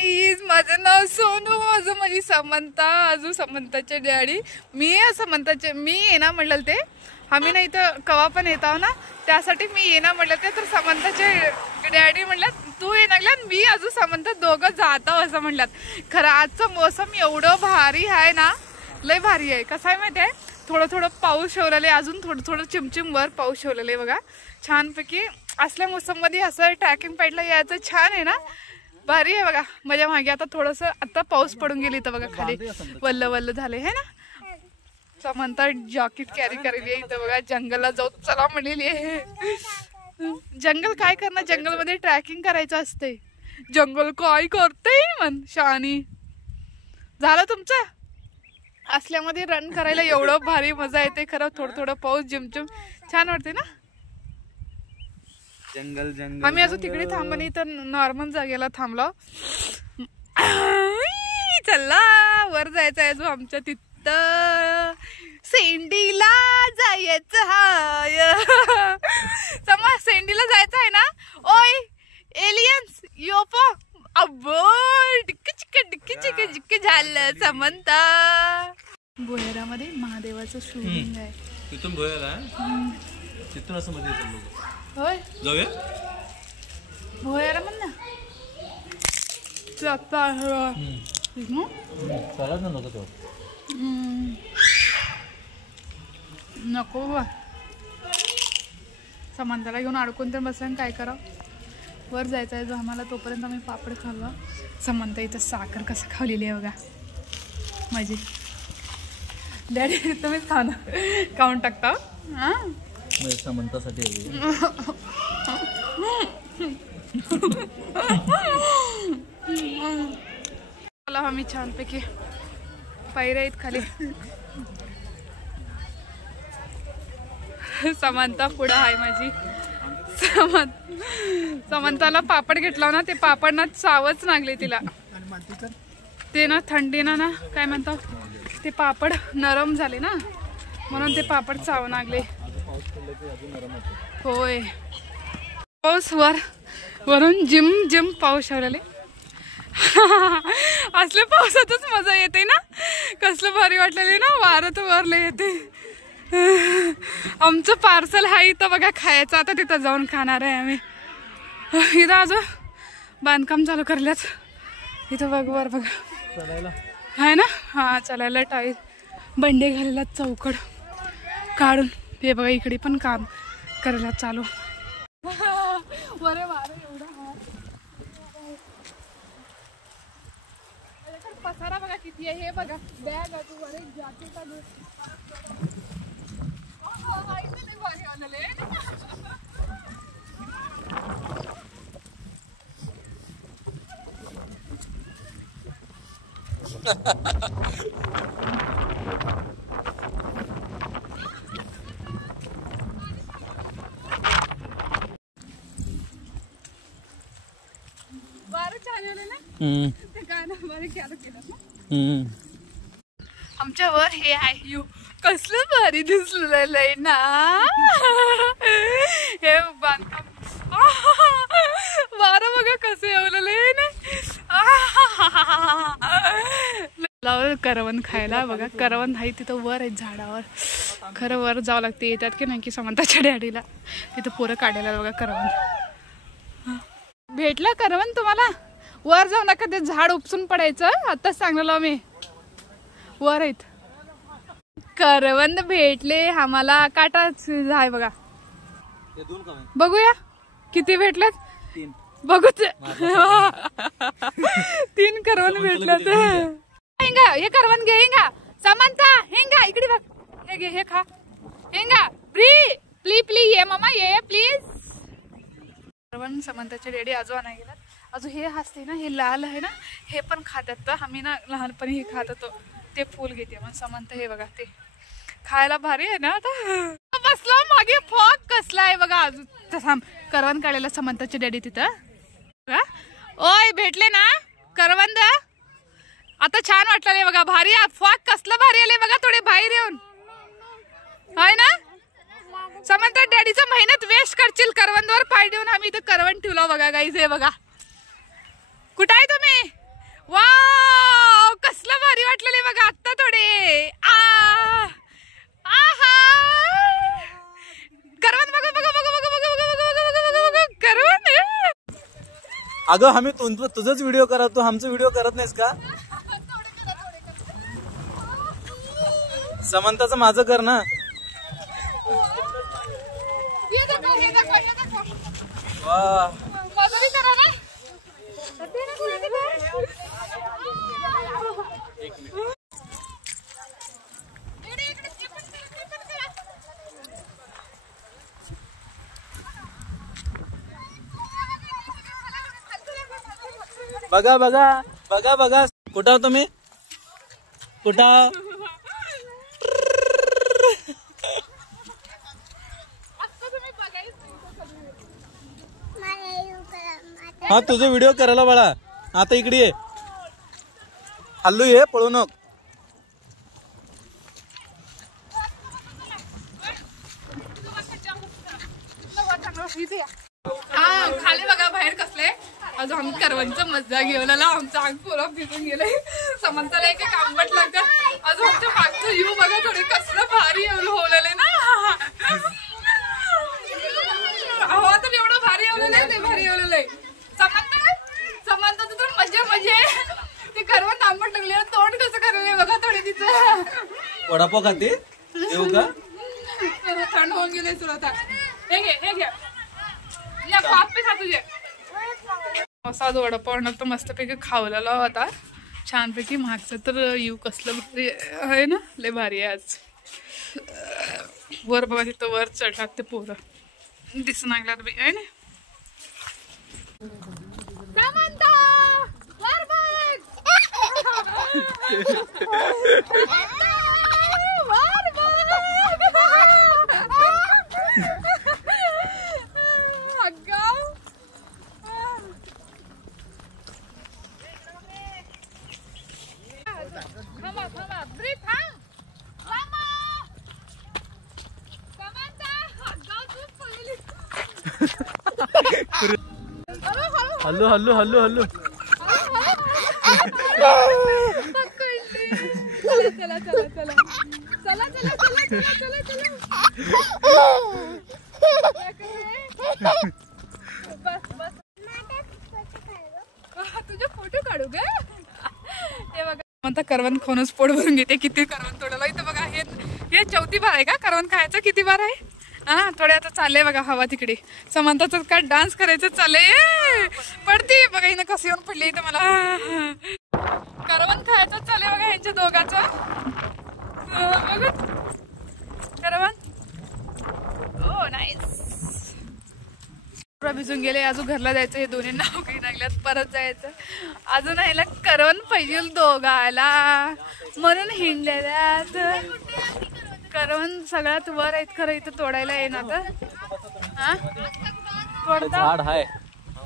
Guys माझं नाव सोनू, अजून माझी समंता, अजून समंताचे डॅडी. मी ये ना म्हटलं ते आम्ही नाही तर कवा पण येत आहो ना, त्यासाठी मी ये ना म्हटलं ते. तर समंताचे डॅडी म्हणल्यात तू ये लागल्यात, मी अजून समंता दोघं जात आहो असं म्हणल्यात. खरं आजचं मोसम एवढं भारी आहे ना, लय भारी आहे. कसं आहे माहिती आहे, थोडं थोडं पाऊस ठेवलेलं आहे, अजून थोडं थोडं चिमचिम वर पाऊस ठेवलेलं आहे बघा. छानपैकी असल्या मोसममध्ये असं ट्रॅकिंग पॉईंटला यायचं छान आहे ना, भारी आहे बघा. माझ्या मागे आता थोडंसं आता पाऊस पडून गेली तर बघा, खाली वल्ल वल्ल झाले है ना. समंता जॅकेट कॅरी करेली इथं बघा, जंगलला जाऊ चला म्हणलेली आहे. जंगल काय करणार, जंगलमध्ये ट्रॅकिंग करायचं असते. जंगल काय करते मन शानी. झालं तुमचं असल्यामध्ये रन करायला एवढं भारी मजा येते. खरं थोडं थोडं पाऊस जिमजिम छान वाटते ना. जंगल जंगल आम्ही अजून तिकडे थांबलो नाही तर नॉर्मल जागेला थांबलो. चला वर जायचं आहे, जो आमच्या तिथं सेंडीला जायचं हाय. समज सेंडीला जायचं आहे ना. ओय एलियन्स योपो अब्बो डिक्की चिक्की डिक्की चिक्की जिक्की झालं. समंता भोयरामध्ये महादेवाचं शूटिंग आहे. तिथून भोयरा तिथून असं मध्ये येतो. होय जाऊया भोयरा म्हण ना. चालत ना नको तो नको बा. समंताला घेऊन अडकून तर बसला काय करावं. वर जायचं आहे जो आम्हाला, तोपर्यंत आम्ही पापड खाल्ला. समंता इथं साखर कसं खावलेली आहे बघा माझी. डॅडी तुम्हीच खा ना, खाऊन टाकता हां समंतासाठी. मला आम्ही छानपैकी पायऱ्या आहेत खाली. समंता पुढं आहे माझी. समंताला पापड घेतला ना, ते पापड ना चावच लागले तिला. ते ना थंडीना ना काय म्हणतो ते पापड नरम झाले ना, म्हणून ते पापड चाव लागले. होय पाऊस वरून जिम जिम पाऊस ठेवलेले. असल्या पावसातच मजा येते ना, कसलं भारी वाटलेले ना. वारं तर वरले येते. आमचं पार्सल आहे इथं बघा खायचं, आता तिथं जाऊन खाणार आहे आम्ही. इथं अजून बांधकाम चालू करल्याच इथं बघ वर बघा आहे ना. हा चालायला टायर बंडे घालेला चौकड काढून. हे बघा इकडे पण काम करायला चालू. वरे वारं एवढं पसारा बघा किती आहे. हे बघा बॅग आहे, वर एक जॅकेट आहे. भारी आलेले वारं छान आले ना. ते गाणं भारी चालू केलं ना. आमच्या वर हे आहे यू कसलं भारी दिसलेलं ना. हे बांधकाम वारं बघा कसं येवलेलं आहे ना. करवंद खायला बघा, करवंद आहे तिथं वर आहे झाडावर. खरं वर जावं लागते, येतात की नाही की समंताच्या डॅडीला तिथं पोरं काढायला बघा करवंद. भेटलं करवंद तुम्हाला? वर जाऊ नका, ते झाड उपसून पडायचं. आताच सांगलेलो मी वर आहेत. करवंद भेटले आम्हाला, काटाच आहे बघा. बघूया किती भेटलेत बघूच. 3 करवंद भेटलेत. हे करवंद घे हिंगा. समंता हिंगा इकडे बघ. हे घे, हे खा. हिंगा प्लीज प्लीज ये मामा ये प्लीज. करवंद समंताचे डॅडी आजोबा नाही गेलात अजून. हे हसते ना, हे लाल आहे ना, हे पण खातात. तर आम्ही ना लहानपणी हे खात होतो. ते फूल घेते मग समंत. हे बघा ते खायला भारी आहे ना. आता बसला मागे फॉग कसला आहे बघा. अजून करवंद काढायला समंताचे डॅडी तिथं. ओय भेटले ना करवंद. आता छान वाटलं बघा, भारी फॉग कसलं भारी आले बघा. थोडे बाहेर येऊन आहे ना. समंता डॅडीचं मेहनत वेस्ट करशील करवंदवर पाय देऊन. आम्ही इथं करवंद ठेवलो बघा गाईज. हे बघा कुठं आहे तुम्ही. वाव कसलं भारी वाटलेलं बघा आता थोडे करवंद बघा बघा बघा बघा बघा बघा बघा बघा बघा बघा करवंद. अगं आम्ही तुझंच व्हिडिओ करतो, आमचं व्हिडिओ करत नाहीस का? समंताचं माझं कर ना. वा बघा बघा बघा बघा कुठं तुम्ही कुठं? हा तुझे व्हिडिओ करायला बाळा. आता इकडे ये, हल्लू ये, पळू नको. हा खाली बघा बाहेर कसले अजून आम्ही करवंदचं मजा घेऊन आमचं अंग पुरं भिजून गेलंय. समंताला एक आंबट लागतं. अजून आमच्या मागचं यू बघा थोडे कसलं भारी होलेलं ना. हवा तर एवढं भारी होलेलं आहे, ते भारी होलेलं आहे. समंताचं तर मजा मजा ते करवंद आंबट लागले. तोंड कसं करायला बघा थोडे तिचं. वडापाव खाते येऊ का? थंड होऊन गेले तुला आता. हे घे हे घे या पापे खा तुझे. असा वडापाव तर मस्तपैकी खावलेला होता छानपैकी. मागचं तर येऊ कसलं भारी आहे ना, लय भारी आहे आज. वर बघा तिथं वर चढलात ते पोरं दिसून लागलात बाई आहे ना. हल्लू हल्लू हल्लू हल्लू चला चला चला चला चला चला चला चला चला. बस बस तुझे फोटो काढू ग. हे बघा म्हणता करवंद खाऊनच पोट भरून घेते. किती करवंद तोडायला इथं बघा. हे 4थी बार आहे का करवंद खायचं? किती बार आहे? हा थोडे आता चालले बघा हवा तिकडे. समंताचं काय डान्स करायचं चाललंय. पडती बघा हिनं कसं येऊन पडली इथं मला. करवंद खायचं चाललंय बघा ह्यांच्या दोघांचं. बघ करवंद. ओ नाईस. भिजून गेले. अजून घरला जायचं. हे दोन्ही नाव काही लागल्यात. परत जायचं. अजून ह्याला करवंद पाहिजे दोघाला म्हणून हिंडलेल्यात. करवंद सगळ्यात वर आहेत खरं. इथं तोडायला येणार तर हा झाड आहे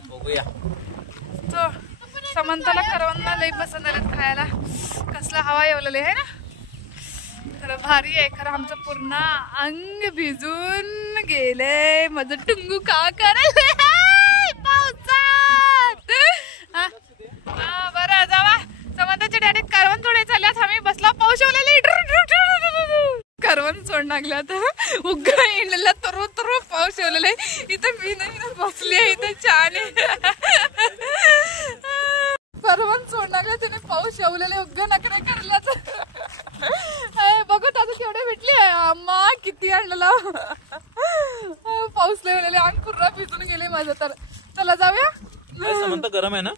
बघूया. तो समंताला करवंदला लई पसंत आले खायला. कसला हवा येवलेली आहे ना. खरं भारी आहे. खरं आमचं पूर्ण अंग भिजून गेले. माझं टुंगू का करायला पावसात. हा बरं जावा. समंताच्या डॅडी करवंद तोडे चालल्यात. आम्ही बसला पाऊस येवलेली. करवंद सोड लागल्यात. उग्गा येणला तरो तरो पाऊस येवलेला आहे. इथं मी नाही बसली आहे. इथं छान आहे. करवंद सोड लागला त्याने पाऊस येवलेले. उग्गा नखरे करलाच. बघत आता तेवढे भेटले. अम्मा किती आणलेला पाऊस येवलेले. अंग पूर्ण भिजून गेले माझं तर. चला जाऊया. समंता गरम आहे ना.